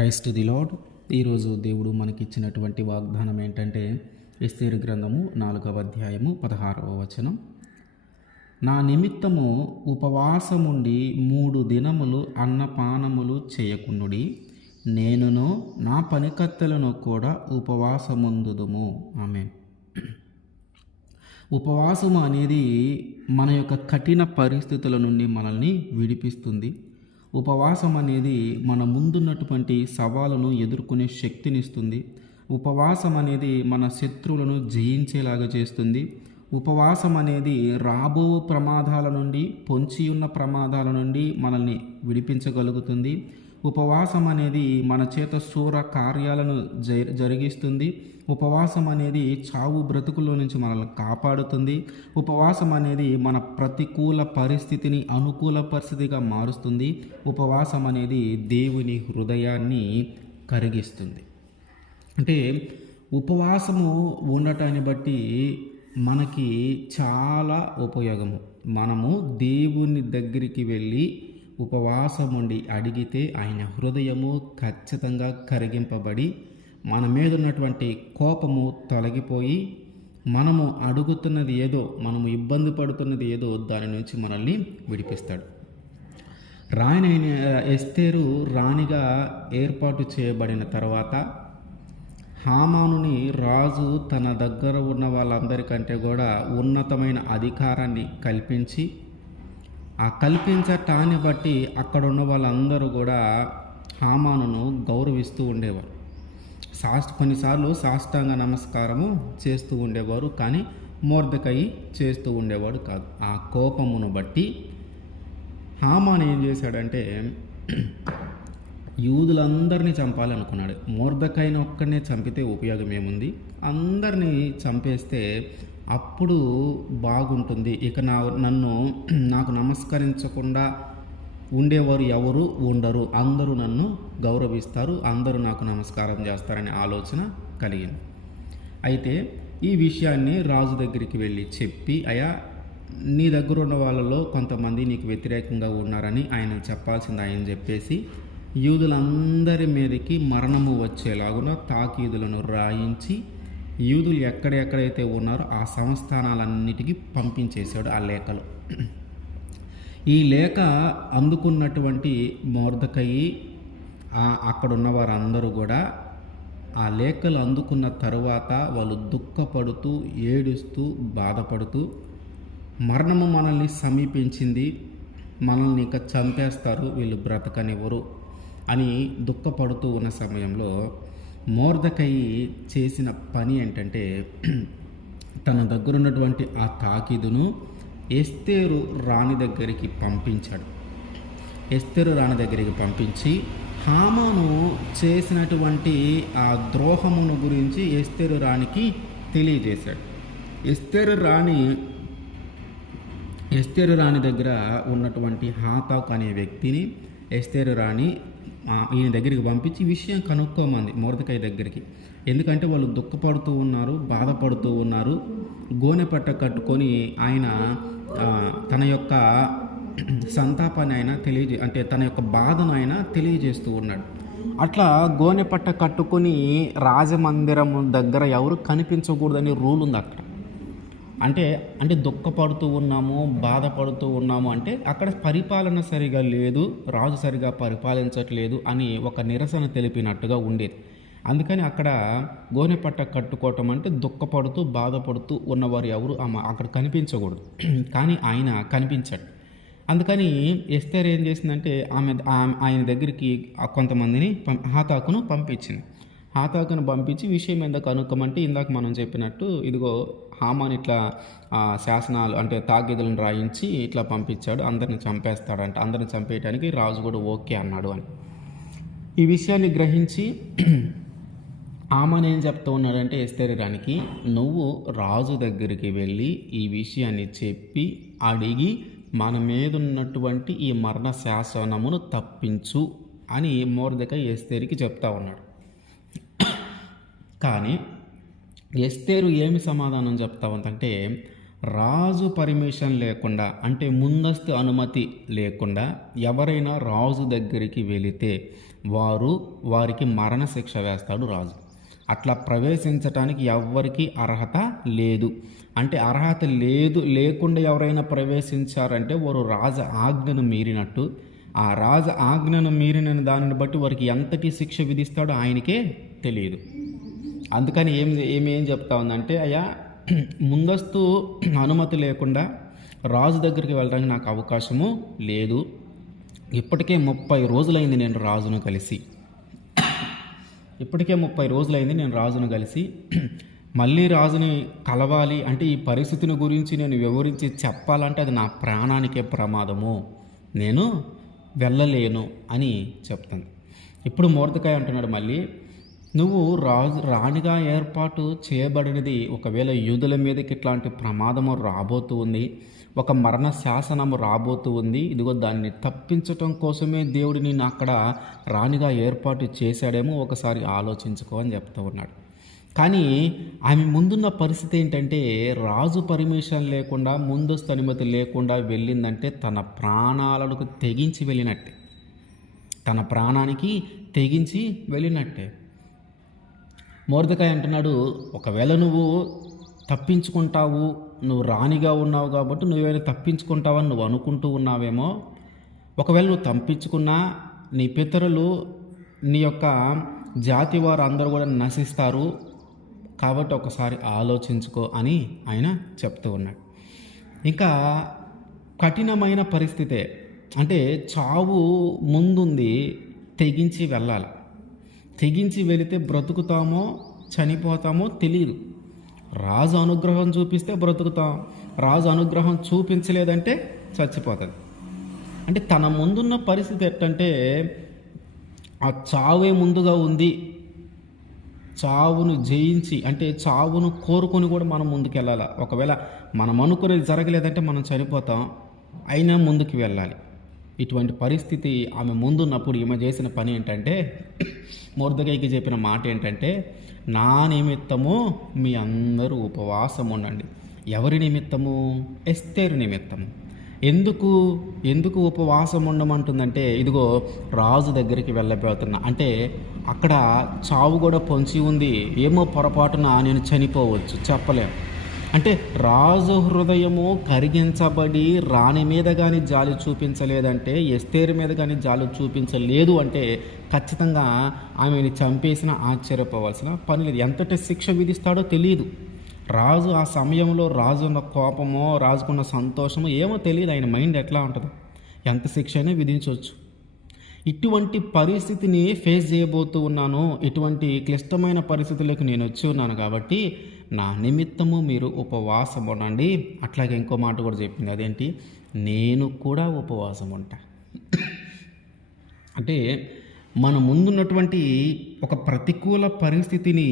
Christ the lord. ఈరోజు దేవుడు మనకిచ్చినటువంటి వాగ్దానం ఏంటంటే ఎస్తేరు గ్రంథము 4వ అధ్యాయము 16వ వచనం. నా నిమిత్తము ఉపవాసముండి 3 దినములు అన్నపానములు చేయకుండుడి, నేనును నా పనికత్తెలను కూడా ఉపవాసముందుదుము. ఆమేన్. ఉపవాసము అనేది మన యొక్క కఠిన పరిస్థితుల నుండి మనల్ని విడిపిస్తుంది. ఉపవాసం అనేది మన ముందున్నటువంటి సవాళ్ళను ఎదుర్కొనే శక్తినిస్తుంది. ఉపవాసం అనేది మన శత్రువులను జయించేలాగా చేస్తుంది. ఉపవాసం అనేది రాబో ప్రమాదాల నుండి, పొంచి ఉన్న ప్రమాదాల నుండి మనల్ని విడిపించగలుగుతుంది. ఉపవాసం అనేది మన చేత శూర కార్యాలను జరిగిస్తుంది. ఉపవాసం అనేది చావు బ్రతుకుల్లో నుంచి మనల్ని కాపాడుతుంది. ఉపవాసం అనేది మన ప్రతికూల పరిస్థితిని అనుకూల పరిస్థితిగా మారుస్తుంది. ఉపవాసం అనేది దేవుని హృదయాన్ని కరిగిస్తుంది. అంటే ఉపవాసము ఉండటాన్ని బట్టి మనకి చాలా ఉపయోగము. మనము దేవుని దగ్గరికి వెళ్ళి ఉపవాసం ఉండి అడిగితే ఆయన హృదయము ఖచ్చితంగా కరిగింపబడి మన మీద ఉన్నటువంటి కోపము తొలగిపోయి మనము అడుగుతున్నది ఏదో, మనము ఇబ్బంది పడుతున్నది ఏదో దాని నుంచి మనల్ని విడిపిస్తాడు. రాణైన ఎస్తేరు రాణిగా ఏర్పాటు చేయబడిన తర్వాత హామానుని రాజు తన దగ్గర ఉన్న వాళ్ళందరికంటే కూడా ఉన్నతమైన అధికారాన్ని కల్పించి, ఆ కల్పించటాన్ని బట్టి అక్కడ ఉన్న వాళ్ళందరూ కూడా హామానును గౌరవిస్తూ ఉండేవారు. కొన్నిసార్లు సాష్టాంగ నమస్కారము చేస్తూ ఉండేవారు, కానీ మొర్దెకై చేస్తూ ఉండేవాడు కాదు. ఆ కోపమును బట్టి హామాను ఏం చేశాడంటే యూదులందరినీ చంపాలనుకున్నాడు. మొర్దెకైని ఒక్కడినే చంపితే ఉపయోగం ఏముంది, అందరినీ చంపేస్తే అప్పుడు బాగుంటుంది. ఇక నాకు నమస్కరించకుండా ఉండేవారు ఎవరు ఉండరు, అందరూ నన్ను గౌరవిస్తారు, అందరూ నాకు నమస్కారం చేస్తారనే ఆలోచన కలిగింది. అయితే ఈ విషయాన్ని రాజు దగ్గరికి వెళ్ళి చెప్పి, అయ్యా నీ దగ్గర ఉన్న వాళ్ళలో కొంతమంది నీకు వ్యతిరేకంగా ఉన్నారని ఆయన చెప్పాల్సింది ఆయన చెప్పేసి యూదులందరి మీదకి మరణము వచ్చేలాగున తాకీదులను రాయించి యూదులు ఎక్కడెక్కడైతే ఉన్నారో ఆ సంస్థానాలన్నిటికీ పంపించేశాడు ఆ లేఖలు. ఈ లేఖ అందుకున్నటువంటి మొర్దెకయి అక్కడున్న వారందరూ కూడా ఆ లేఖలు అందుకున్న తరువాత వాళ్ళు దుఃఖపడుతూ, ఏడుస్తూ, బాధపడుతూ, మరణము మనల్ని సమీపించింది, మనల్ని ఇక చంపేస్తారు, వీళ్ళు బ్రతకనివ్వరు అని దుఃఖపడుతూ ఉన్న సమయంలో మొర్దెకయి చేసిన పని ఏంటంటే తన దగ్గర ఉన్నటువంటి ఆ తాకీదును ఎస్తేరు రాణి దగ్గరికి పంపించాడు. ఎస్తేరు రాణి దగ్గరికి పంపించి హామాను చేసినటువంటి ఆ ద్రోహమును గురించి ఎస్తేరు రాణికి తెలియజేశాడు. ఎస్తేరు రాణి దగ్గర ఉన్నటువంటి హాతాకు అనే వ్యక్తిని ఎస్తేరు రాణి ఈయన దగ్గరికి పంపించి విషయం కనుక్కోమంది మొర్దెకయి దగ్గరికి. ఎందుకంటే వాళ్ళు దుఃఖపడుతూ ఉన్నారు, బాధపడుతూ ఉన్నారు. గోనెపట్ట కట్టుకొని ఆయన తన యొక్క సంతాపాన్ని ఆయన అంటే తన యొక్క బాధను ఆయన తెలియజేస్తూ ఉన్నాడు. అట్లా గోనెపట్ట కట్టుకొని రాజమందిరం దగ్గర ఎవరు కనిపించకూడదని రూల్ ఉంది అక్కడ. అంటే దుఃఖపడుతూ ఉన్నాము, బాధపడుతూ ఉన్నాము అంటే అక్కడ పరిపాలన సరిగా లేదు, రాజు సరిగా పరిపాలించట్లేదు అని ఒక నిరసన తెలిపినట్టుగా ఉండేది. అందుకని అక్కడ గోనెపట్ట కట్టుకోవటం అంటే దుఃఖపడుతూ, బాధపడుతూ ఉన్నవారు ఎవరు అక్కడ కనిపించకూడదు. కానీ ఆయన కనిపించాడు. అందుకని ఎస్తేరు ఏం చేసిందంటే ఆయన దగ్గరికి కొంతమందిని హాతాకును పంపించింది. హాతాకును పంపించి విషయం ఎందుకు కనుక్కోమంటే ఇందాక మనం చెప్పినట్టు ఇదిగో హామాన్ ఇట్లా శాసనాలు అంటే తాకీదులను రాయించి ఇట్లా పంపించాడు, అందరిని చంపేస్తాడంట, అందరిని చంపేయడానికి రాజు కూడా ఓకే అన్నాడు అని. ఈ విషయాన్ని గ్రహించి హామాన్ ఏం చెప్తూ ఉన్నాడంటే ఎస్తేరు రాణికి, నువ్వు రాజు దగ్గరికి వెళ్ళి ఈ విషయాన్ని చెప్పి అడిగి మన మీద ఉన్నటువంటి ఈ మరణ శాసనమును తప్పించు అని మొర్దెకయి ఎస్తేరుకి చెప్తా ఉన్నాడు. కానీ ఎస్తేరు ఏమి సమాధానం చెప్తా ఉందంటే, రాజు పర్మిషన్ లేకుండా అంటే ముందస్తు అనుమతి లేకుండా ఎవరైనా రాజు దగ్గరికి వెళితే వారికి మరణశిక్ష వేస్తాడు రాజు. అట్లా ప్రవేశించటానికి ఎవ్వరికీ అర్హత లేదు. అంటే అర్హత లేకుండా ఎవరైనా ప్రవేశించారంటే వారు రాజ ఆజ్ఞను మీరినట్టు. ఆ రాజ ఆజ్ఞను మీరిన దానిని బట్టి వారికి ఎంతటి శిక్ష విధిస్తాడో ఆయనకే తెలియదు. అందుకని ఏం చెప్తా ఉందంటే, అయ్యా ముందస్తు అనుమతి లేకుండా రాజు దగ్గరికి వెళ్ళడానికి నాకు అవకాశము లేదు. ఇప్పటికే 30 రోజులైంది నేను రాజును కలిసి. మళ్ళీ రాజుని కలవాలి అంటే ఈ పరిస్థితిని గురించి నేను వివరించి చెప్పాలంటే అది నా ప్రాణానికే ప్రమాదము, నేను వెళ్ళలేను అని చెప్తాను. ఇప్పుడు మొర్దెకై అంటున్నాడు మళ్ళీ, నువ్వు రాణిగా ఏర్పాటు చేయబడినది ఒకవేళ యూదుల మీదకి ఇట్లాంటి ప్రమాదము రాబోతూ ఉంది, ఒక మరణ శాసనము రాబోతూ ఉంది, ఇదిగో దాన్ని తప్పించటం కోసమే దేవుడు నిన్ను అక్కడ రాణిగా ఏర్పాటు చేశాడేమో ఒకసారి ఆలోచించుకో అని చెప్తూ ఉన్నాడు. కానీ ఆమె ముందున్న పరిస్థితి ఏంటంటే, రాజు పర్మిషన్ లేకుండా ముందస్తు అనుమతి లేకుండా వెళ్ళిందంటే తన ప్రాణాలకు తెగించి వెళ్ళినట్టే, తన ప్రాణానికి తెగించి వెళ్ళినట్టే. మొర్దెకై అంటున్నాడు, ఒకవేళ నువ్వు తప్పించుకుంటావు, నువ్వు రాణిగా ఉన్నావు కాబట్టి నువ్వేమైనా తప్పించుకుంటావని నువ్వు అనుకుంటూ ఉన్నావేమో. ఒకవేళ నువ్వు తప్పించుకున్నా నీ పితరులు, నీ యొక్క జాతి వారు అందరూ కూడా నశిస్తారు, కాబట్టి ఒకసారి ఆలోచించుకో అని ఆయన చెప్తూ ఉన్నాడు. ఇంకా కఠినమైన పరిస్థితే, అంటే చావు ముందుంది, తెగించి వెళ్ళాలి. తెగించి వెళితే బ్రతుకుతామో చనిపోతామో తెలియదు. రాజు అనుగ్రహం చూపిస్తే బ్రతుకుతాం, రాజు అనుగ్రహం చూపించలేదంటే చచ్చిపోతుంది. అంటే తన ముందున్న పరిస్థితి ఎట్టంటే ఆ చావే ముందుగా ఉంది. చావును జయించి, అంటే చావును కోరుకొని కూడా మనం ముందుకు వెళ్ళాలి. ఒకవేళ మనం అనుకునేది జరగలేదంటే మనం చనిపోతాం, అయినా ముందుకు వెళ్ళాలి. ఇటువంటి పరిస్థితి ఆమె ముందున్నప్పుడు ఈమె చేసిన పని ఏంటంటే, మొర్దెకైకి చెప్పిన మాట ఏంటంటే, నా నిమిత్తము మీ అందరూ ఉపవాసం ఉండండి. ఎవరి నిమిత్తము? ఎస్తేరు నిమిత్తము. ఎందుకు ఉపవాసం ఉండమంటుందంటే, ఇదిగో రాజు దగ్గరికి వెళ్ళబోతున్నా, అంటే అక్కడ చావు కూడా పొంచి ఉంది, ఏమో పొరపాటున నేను చనిపోవచ్చు, చెప్పలేం. అంటే రాజు హృదయము కరిగించబడి రాణి మీద కానీ జాలి చూపించలేదంటే, ఎస్తేరు మీద కానీ జాలి చూపించలేదు అంటే ఖచ్చితంగా ఆమెని చంపేసినా ఆశ్చర్యపోవాల్సిన పని లేదు. ఎంతటి శిక్ష విధిస్తాడో తెలియదు రాజు. ఆ సమయంలో రాజున్న కోపమో రాజుకున్న సంతోషమో ఏమో తెలియదు, ఆయన మైండ్ ఎట్లా ఉంటుందో, ఎంత శిక్ష అయినా విధించవచ్చు. ఇటువంటి పరిస్థితిని ఫేస్ చేయబోతూ ఉన్నాను, ఇటువంటి క్లిష్టమైన పరిస్థితులకు నేను వచ్చి ఉన్నాను కాబట్టి నా నిమిత్తము మీరు ఉపవాసం ఉండండి. అట్లాగే ఇంకో మాట కూడా చెప్పింది, అదేంటి, నేను కూడా ఉపవాసం ఉంటా. అంటే మన ముందున్నటువంటి ఒక ప్రతికూల పరిస్థితిని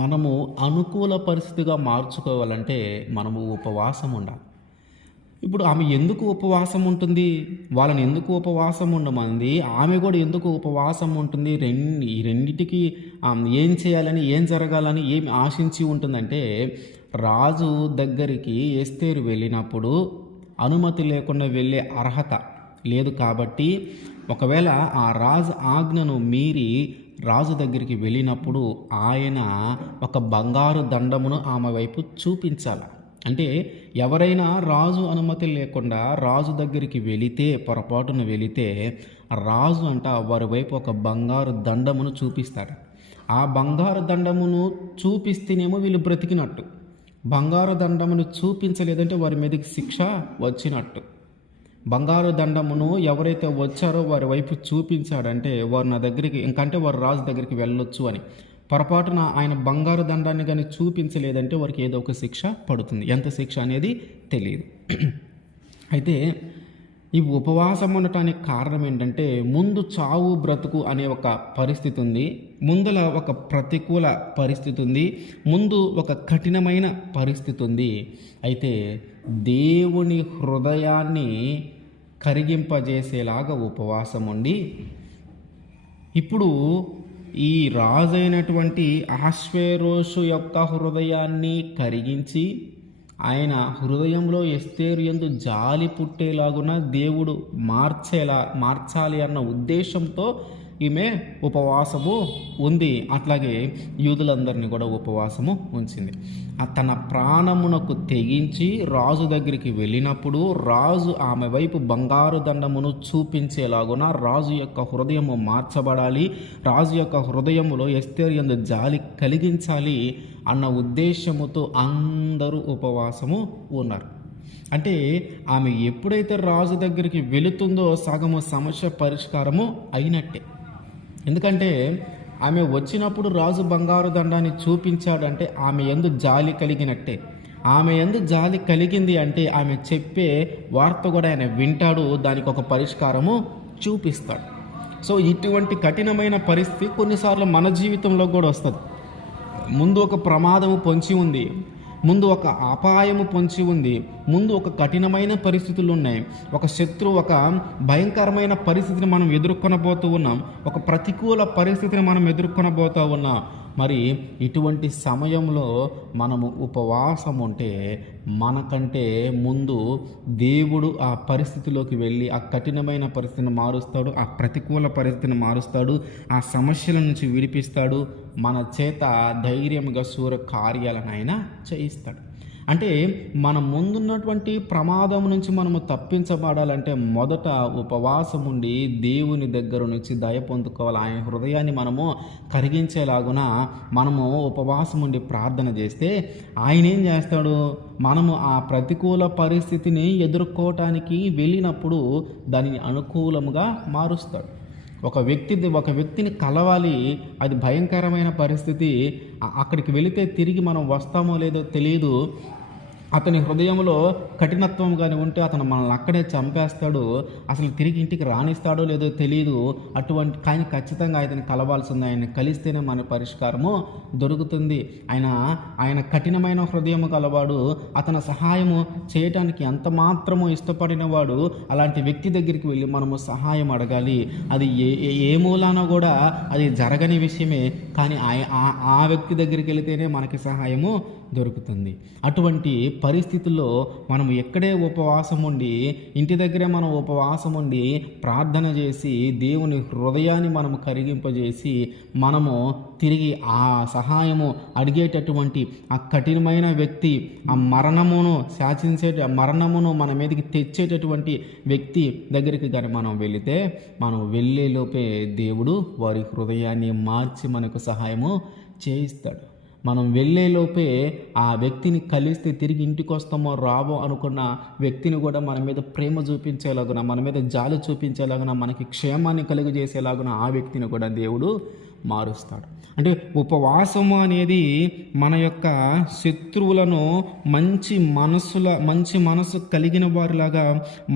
మనము అనుకూల పరిస్థితిగా మార్చుకోవాలంటే మనము ఉపవాసం ఉండాలి. ఇప్పుడు ఆమె ఎందుకు ఉపవాసం ఉంటుంది, వాళ్ళని ఎందుకు ఉపవాసం ఉండమంది, ఆమె కూడా ఎందుకు ఉపవాసం ఉంటుంది, ఈ రెండిటికి ఏం చేయాలని, ఏం జరగాలని ఏమి ఆశించి ఉంటుందంటే, రాజు దగ్గరికి ఎస్తేరు వెళ్ళినప్పుడు అనుమతి లేకుండా వెళ్ళే అర్హత లేదు కాబట్టి, ఒకవేళ ఆ రాజు ఆజ్ఞను మీరి రాజు దగ్గరికి వెళ్ళినప్పుడు ఆయన ఒక బంగారు దండమును ఆమె వైపు చూపించాలి. అంటే ఎవరైనా రాజు అనుమతి లేకుండా రాజు దగ్గరికి వెళితే, పొరపాటున వెళితే, రాజు అంట వారి వైపు ఒక బంగారు దండమును చూపిస్తాడు. ఆ బంగారు దండమును చూపిస్తేనేమో వీళ్ళు బ్రతికినట్టు, బంగారు దండమును చూపించలేదంటే వారి మీదకి శిక్ష వచ్చినట్టు. బంగారు దండమును ఎవరైతే వచ్చారో వారి వైపు చూపించాడంటే వారు నా దగ్గరికి, ఇంకంటే వారు రాజు దగ్గరికి వెళ్ళొచ్చు అని. పొరపాటున ఆయన బంగారు దండాన్ని కానీ చూపించలేదంటే వారికి ఏదో ఒక శిక్ష పడుతుంది. ఎంత శిక్ష అనేది తెలియదు. అయితే ఈ ఉపవాసం ఉండటానికి కారణం ఏంటంటే, ముందు చావు బ్రతుకు అనే ఒక పరిస్థితి ఉంది, ముందల ఒక ప్రతికూల పరిస్థితి ఉంది, ముందు ఒక కఠినమైన పరిస్థితి ఉంది. అయితే దేవుని హృదయాన్ని కరిగింపజేసేలాగా ఉపవాసం ఉండి, ఇప్పుడు ఈ రాజైనటువంటి అహష్వేరోషు యొక్క హృదయాన్ని కరిగించి ఆయన హృదయంలో ఎస్తేరు యందు జాలి పుట్టేలాగున దేవుడు మార్చాలి అన్న ఉద్దేశంతో ఈమె ఉపవాసము ఉంది. అట్లాగే యూదులందరినీ కూడా ఉపవాసము ఉంచింది. తన ప్రాణమునకు తెగించి రాజు దగ్గరికి వెళ్ళినప్పుడు రాజు ఆమె వైపు బంగారు దండమును చూపించేలాగున రాజు యొక్క హృదయము మార్చబడాలి, రాజు యొక్క హృదయములో ఎస్తేరు యందు జాలి కలిగించాలి అన్న ఉద్దేశముతో అందరూ ఉపవాసము ఉన్నారు. అంటే ఆమె ఎప్పుడైతే రాజు దగ్గరికి వెళుతుందో సగము సమస్య పరిష్కారము అయినట్టే. ఎందుకంటే ఆమె వచ్చినప్పుడు రాజు బంగారు దండాన్ని చూపించాడంటే ఆమె యందు జాలి కలిగినట్టే. ఆమె యందు జాలి కలిగింది అంటే ఆమె చెప్పే వార్త కూడా ఆయన వింటాడు, దానికి ఒక పరిష్కారము చూపిస్తాడు. సో ఇటువంటి కఠినమైన పరిస్థితి కొన్నిసార్లు మన జీవితంలో కూడా వస్తుంది. ముందు ఒక ప్రమాదము పొంచి ఉంది, ముందు ఒక అపాయము పొంచి ఉంది, ముందు ఒక కఠినమైన పరిస్థితులు ఉన్నాయి, ఒక శత్రువు, ఒక భయంకరమైన పరిస్థితిని మనం ఎదుర్కొనబోతూ ఉన్నాం, ఒక ప్రతికూల పరిస్థితిని మనం ఎదుర్కొనబోతూ ఉన్నాం. మరి ఇటువంటి సమయంలో మనము ఉపవాసం ఉంటే మనకంటే ముందు దేవుడు ఆ పరిస్థితిలోకి వెళ్ళి ఆ కఠినమైన పరిస్థితిని మారుస్తాడు, ఆ ప్రతికూల పరిస్థితిని మారుస్తాడు, ఆ సమస్యల నుంచి విడిపిస్తాడు, మన చేత ధైర్యంగా శూర కార్యాలను ఆయన చేయిస్తాడు. అంటే మన ముందున్నటువంటి ప్రమాదం నుంచి మనము తప్పించబడాలంటే మొదట ఉపవాసం ఉండి దేవుని దగ్గర నుంచి దయ పొందుకోవాలి. ఆయన హృదయాన్ని మనము కరిగించేలాగున మనము ఉపవాసం ఉండి ప్రార్థన చేస్తే ఆయన ఏం చేస్తాడు, మనము ఆ ప్రతికూల పరిస్థితిని ఎదుర్కోవటానికి వెళ్ళినప్పుడు దానిని అనుకూలముగా మారుస్తాడు. ఒక వ్యక్తిని కలవాలి, అది భయంకరమైన పరిస్థితి, అక్కడికి వెళితే తిరిగి మనం వస్తామో లేదో తెలియదు, అతని హృదయంలో కఠినత్వం కానీ ఉంటే అతను మనల్ని అక్కడే చంపేస్తాడు, అసలు తిరిగి ఇంటికి రాణిస్తాడో లేదో తెలియదు. అటువంటి కానీ ఖచ్చితంగా ఆయనని కలవాల్సింది, ఆయన కలిస్తేనే మన పరిష్కారము దొరుకుతుంది. ఆయన కఠినమైన హృదయం కలవాడు, అతని సహాయము చేయటానికి ఎంత మాత్రమో ఇష్టపడిన వాడు. అలాంటి వ్యక్తి దగ్గరికి వెళ్ళి మనము సహాయం అడగాలి. అది ఏ మూలాన కూడా అది జరగని విషయమే, కానీ ఆ వ్యక్తి దగ్గరికి వెళితేనే మనకి సహాయము దొరుకుతుంది. అటువంటి పరిస్థితుల్లో మనం ఎక్కడే ఉపవాసం ఉండి, ఇంటి దగ్గరే మనం ఉపవాసం ఉండి ప్రార్థన చేసి దేవుని హృదయాన్ని మనము కరిగింపజేసి మనము తిరిగి ఆ సహాయము అడిగేటటువంటి ఆ కఠినమైన వ్యక్తి, ఆ మరణమును మరణమును మన మీదకి తెచ్చేటటువంటి వ్యక్తి దగ్గరికి కానీ మనం వెళితే మనం వెళ్ళేలోపే దేవుడు వారి హృదయాన్ని మార్చి మనకు సహాయము చేయిస్తాడు. మనం వెళ్ళేలోపే ఆ వ్యక్తిని కలిస్తే తిరిగి ఇంటికి వస్తామో రావో అనుకున్న వ్యక్తిని కూడా మన మీద ప్రేమ చూపించేలాగున, మన మీద జాలి చూపించేలాగున, మనకి క్షేమాన్ని కలుగజేసేలాగున ఆ వ్యక్తిని కూడా దేవుడు మారుస్తాడు. అంటే ఉపవాసము అనేది మన యొక్క శత్రువులను మంచి మనసు కలిగిన వారిలాగా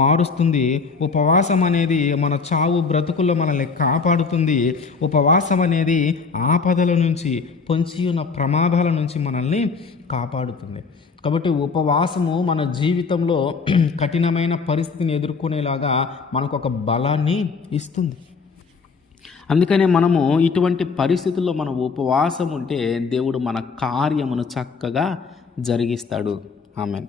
మారుస్తుంది. ఉపవాసం అనేది మన చావు బ్రతుకుల్లో మనల్ని కాపాడుతుంది. ఉపవాసం అనేది ఆపదల నుంచి, పొంచి ఉన్న ప్రమాదాల నుంచి మనల్ని కాపాడుతుంది. కాబట్టి ఉపవాసము మన జీవితంలో కఠినమైన పరిస్థితిని ఎదుర్కొనేలాగా మనకు ఒక బలాన్ని ఇస్తుంది. అందుకనే మనము ఇటువంటి పరిస్థితుల్లో మనం ఉపవాసం ఉంటే దేవుడు మన కార్యమును చక్కగా జరిగిస్తాడు. ఆమేన్.